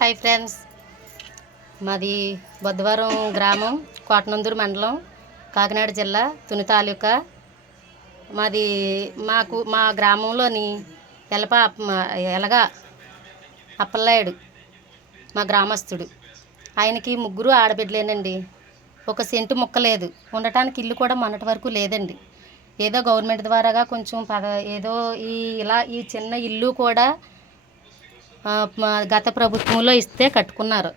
Hi friends, మాది బొద్దవరం గ్రామం, కోటనందూరు మండలం, కాకినాడ జిల్లా, తుని తాలూకా. మా గ్రామంలోని ఎలగా అప్పలనాయుడు మా గ్రామస్తుడు. ఆయనకి ముగ్గురు ఆడబిడ్డలేనండి. ఒక సెంటు ముక్క లేదు, ఉండటానికి ఇల్లు కూడా మొన్నటి వరకు లేదండి. ఏదో గవర్నమెంట్ ద్వారాగా కొంచెం ఏదో ఈ చిన్న ఇల్లు కూడా గత ప్రభుత్వంలో ఇస్తే కట్టుకున్నారు.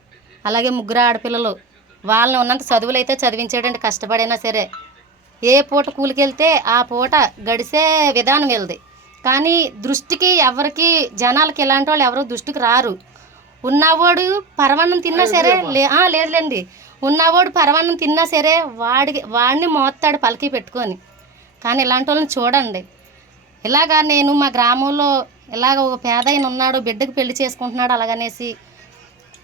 అలాగే ముగ్గురు ఆడపిల్లలు, వాళ్ళని ఉన్నంత చదువులు అయితే చదివించాడండి, కష్టపడైనా సరే. ఏ పూట కూలికెళ్తే ఆ పూట గడిసే విధానం వెళ్ది. కానీ దృష్టికి ఎవరికి, జనాలకి ఇలాంటి వాళ్ళు ఎవరు దృష్టికి రారు. ఉన్నవాడు పరమాన్నం తిన్నా సరే లేదులేండి, ఉన్నవాడు పరమాన్నం తిన్నా సరే వాడిని మోస్తాడు పలకి పెట్టుకొని. కానీ ఇలాంటి వాళ్ళని చూడండి. ఇలాగా నేను మా గ్రామంలో ఇలాగ ఒక పేద ఆయన ఉన్నాడు, బిడ్డకు పెళ్లి చేసుకుంటున్నాడు అలాగనేసి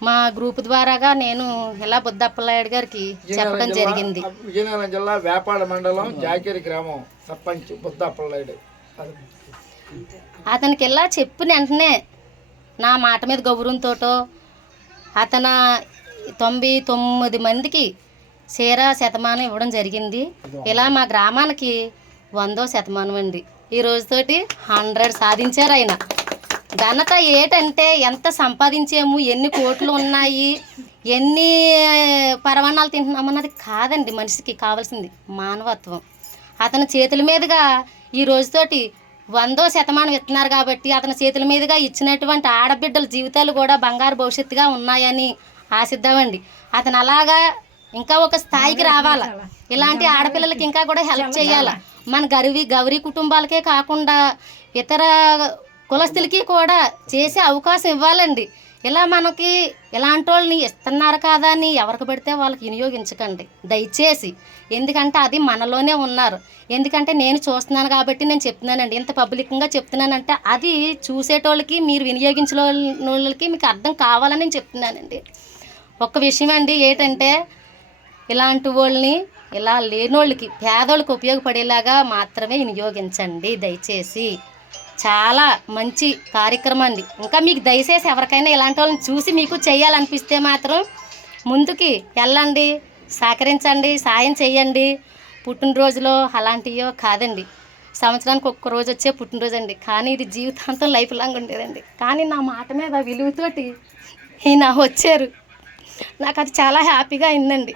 మా గ్రూప్ ద్వారాగా నేను ఇలా బుద్ధ అప్పలనాయుడు గారికి చెప్పడం జరిగింది. విజయనగరం జిల్లా వేపాడ మండలం జాకేరి గ్రామం సర్పంచ్ బుద్ధ అప్పలనాయుడు. అతనికి ఇలా చెప్పిన వెంటనే నా మాట మీద గౌరవంతో అతను 99 మందికి శతమానం ఇవ్వడం జరిగింది. ఇలా మా గ్రామానికి 100వ శతమానం అండి. ఈ రోజుతోటి 100 సాధించారు ఆయన. ఘనత ఏంటంటే ఎంత సంపాదించాము, ఎన్ని కోట్లు ఉన్నాయి, ఎన్ని పరమాణాలు తింటున్నామన్నది కాదండి. మనిషికి కావాల్సింది మానవత్వం. అతని చేతుల మీదుగా ఈ రోజుతోటి 100వ శతమానం ఇస్తున్నారు కాబట్టి అతని చేతుల మీదుగా ఇచ్చినటువంటి ఆడబిడ్డల జీవితాలు కూడా బంగారు భవిష్యత్తుగా ఉన్నాయని ఆశిద్దామండి. అతను అలాగా ఇంకా ఒక స్థాయికి రావాలా, ఇలాంటి ఆడపిల్లలకి ఇంకా కూడా హెల్ప్ చేయాలా. మన గౌరీ కుటుంబాలకే కాకుండా ఇతర కులస్తులకి కూడా చేసే అవకాశం ఇవ్వాలండి. ఇలా మనకి ఇలాంటి వాళ్ళని ఇస్తున్నారు కదా అని ఎవరికి పడితే వాళ్ళకి వినియోగించకండి దయచేసి. ఎందుకంటే అది మనలోనే ఉన్నారు. ఎందుకంటే నేను చూస్తున్నాను కాబట్టి నేను చెప్తున్నానండి. ఇంత పబ్లిక్గా చెప్తున్నానంటే అది చూసేటోళ్ళకి, మీరు వినియోగించిన వాళ్ళకి మీకు అర్థం కావాలని నేను చెప్తున్నానండి. ఒక్క విషయం అండి ఏంటంటే, ఇలాంటి వాళ్ళని ఇలా లేనోళ్ళకి, పేదోళ్ళకి ఉపయోగపడేలాగా మాత్రమే వినియోగించండి దయచేసి. చాలా మంచి కార్యక్రమం అండి. ఇంకా మీకు దయచేసి ఎవరికైనా ఇలాంటి వాళ్ళని చూసి మీకు చేయాలనిపిస్తే మాత్రం ముందుకి వెళ్ళండి, సహకరించండి, సాయం చేయండి. పుట్టినరోజులో అలాంటివో కాదండి, సంవత్సరానికి ఒక్క రోజు వచ్చే పుట్టినరోజు అండి. కానీ ఇది జీవితాంతం లైఫ్ లాంగ్ ఉండేదండి. కానీ నా మాట మీద విలువతోటి ఈయన వచ్చారు. నాకు అది చాలా హ్యాపీగా అయిందండి.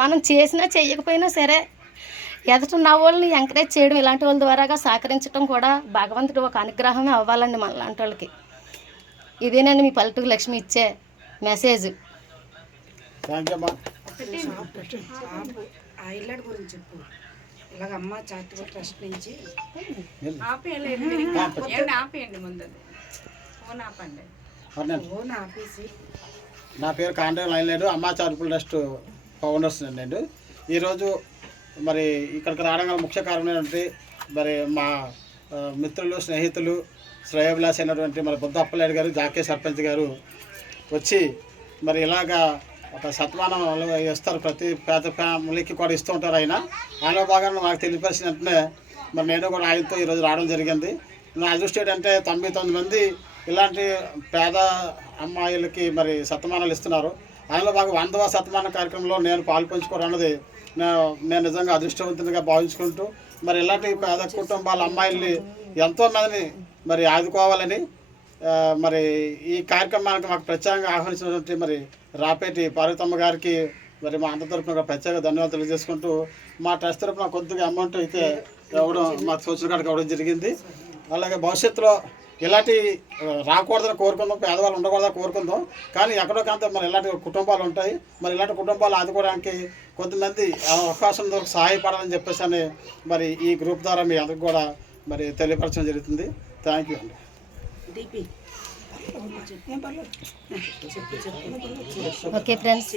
మనం చేసినా చెయ్యకపోయినా సరే ఎదుటిన్న వాళ్ళని ఎంకరేజ్ చేయడం, ఇలాంటి వాళ్ళ ద్వారాగా సహకరించడం కూడా భగవంతుడు ఒక అనుగ్రహమే అవ్వాలండి మన లాంటి వాళ్ళకి. ఇదేనండి మీ పల్లెటూరు లక్ష్మి ఇచ్చే మెసేజ్. నా పేరు కాండ్రే లైన్లేడు, అమ్మా చారిటబుల్ ట్రస్ట్ ఫౌండర్స్ అండి. ఈరోజు మరి ఇక్కడికి రావడం ముఖ్య కారణం ఏంటంటే, మరి మా మిత్రులు, స్నేహితులు, శ్రేయోభిలాషి అయినటువంటి మరి బుద్ధ అప్పలనాయుడు గారు, జాకే సర్పంచ్ గారు వచ్చి మరి ఇలాగా ఒక సత్మానం ఇస్తారు. ప్రతి పేద ఫ్యామిలీకి కూడా ఇస్తూ ఉంటారు. ఆయన భాగంగా నాకు తెలియపరిచిన వెంటనే మరి నేను కూడా ఆయనతో ఈరోజు రావడం జరిగింది. నా అదృష్టం ఏంటంటే 99 మంది ఇలాంటి పేద అమ్మాయిలకి మరి సత్మానాలు ఇస్తున్నారు. అందులో బాగా 100వ శతమానం కార్యక్రమంలో నేను పాల్పంచుకోవడం అన్నది నేను నిజంగా అదృష్టవంతునిగా భావించుకుంటూ, మరి ఇలాంటి పేద కుటుంబాల అమ్మాయిల్ని ఎంతోమందిని మరి ఆదుకోవాలని మరి ఈ కార్యక్రమానికి మాకు ప్రత్యేకంగా ఆహ్వానించినటువంటి మరి రాపేటి పార్వతమ్మ గారికి మరి మా అందరి తరఫున ప్రత్యేక ధన్యవాదాలు తెలియజేసుకుంటూ, మా ట్రస్ట్ తరఫున కొద్దిగా అమౌంట్ అయితే ఇవ్వడం మా సూచన కాడికి ఇవ్వడం జరిగింది. అలాగే భవిష్యత్తులో ఇలాంటి రాకూడదని కోరుకుందాం, పేదవాళ్ళు ఉండకూడదని కోరుకుందాం. కానీ ఎక్కడో కొంత మరి ఇలాంటి కుటుంబాలు ఉంటాయి. మరి ఇలాంటి కుటుంబాలు ఆదుకోవడానికి కొంతమంది అవకాశం సహాయపడాలని చెప్పేసి అని మరి ఈ గ్రూప్ ద్వారా మీ అందరికి కూడా మరి తెలియపరచడం జరుగుతుంది. థ్యాంక్ యూ అండి. Okay friends.